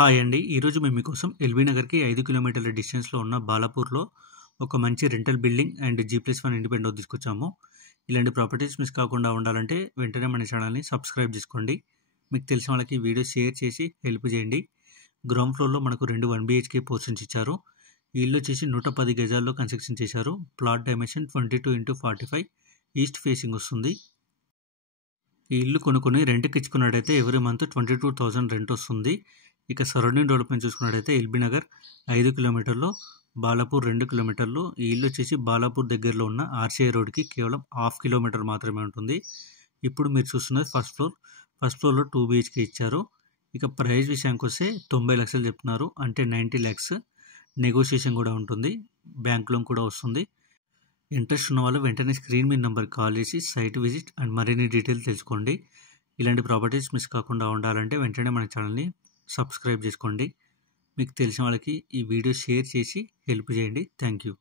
Hi అండి. ఈరోజు మేము మీకోసం ఎల్బీ నగర్‌కి 5 కిలోమీటర్ల డిస్టెన్స్‌లో ఉన్న బాలాపూర్‌లో ఒక మంచి రెంటల్ బిల్డింగ్ అండ్ జీ+1 ఇండిపెండెంట్ హౌస్ తీసుకొచ్చాము. ఇలాంటి ప్రాపర్టీస్ మిస్ కాకుండా ఉండాలంటే వెంటనే మన ఛానల్‌ని సబ్స్క్రైబ్ చేసుకోండి. మీకు తెలిసిన వాళ్ళకి ఈ వీడియో షేర్ చేసి హెల్ప్ చేయండి. గ్రౌండ్ ఫ్లోర్‌లో మనకు 2 1 బీహెచ్‌కే పోర్షన్స్ ఇచ్చారు. ఈ ఇల్లు వచ్చేసి 110 గజాల్లో కన్స్ట్రక్షన్ చేశారు. Plot dimension 22x45 east facing వస్తుంది. ఈ ఇల్లు కొనుక్కొని రెంట్‌కి ఇచ్చుకున్నట్టయితే ఎవ్రీ మంత్ 22,000 రెంట్ వస్తుంది. ఇక సరౌండింగ్ డెవలప్మెంట్ చూసుకున్నట్టయితే ఎల్బీ నగర్ 5 కిలోమీటర్లు, బాలాపూర్ 2 కిలోమీటర్లు. ఈ ఇల్లు వచ్చేసి బాలాపూర్ దగ్గరలో ఉన్న ఆర్సీఐ రోడ్కి కేవలం హాఫ్ కిలోమీటర్ మాత్రమే ఉంటుంది. ఇప్పుడు మీరు చూస్తున్నది ఫస్ట్ ఫ్లోర్. ఫస్ట్ ఫ్లోర్లో 2 బీహెచ్కే ఇచ్చారు. ఇక ప్రైస్ విషయానికి వస్తే 90 లక్షలు చెప్తున్నారు, అంటే 90 ల్యాక్స్. నెగోషియేషన్ కూడా ఉంటుంది, బ్యాంక్ లోన్ కూడా వస్తుంది. ఇంట్రెస్ట్ ఉన్న వాళ్ళు వెంటనే స్క్రీన్ మీద నెంబర్కి కాల్ చేసి సైట్ విజిట్ అండ్ మరిన్ని డీటెయిల్స్ తెలుసుకోండి. ఇలాంటి ప్రాపర్టీస్ మిస్ కాకుండా ఉండాలంటే వెంటనే మన ఛానల్ని సబ్స్క్రైబ్ చేసుకోండి. మీకు తెలిసిన వాళ్ళకి ఈ వీడియో షేర్ చేసి హెల్ప్ చేయండి. Thank you.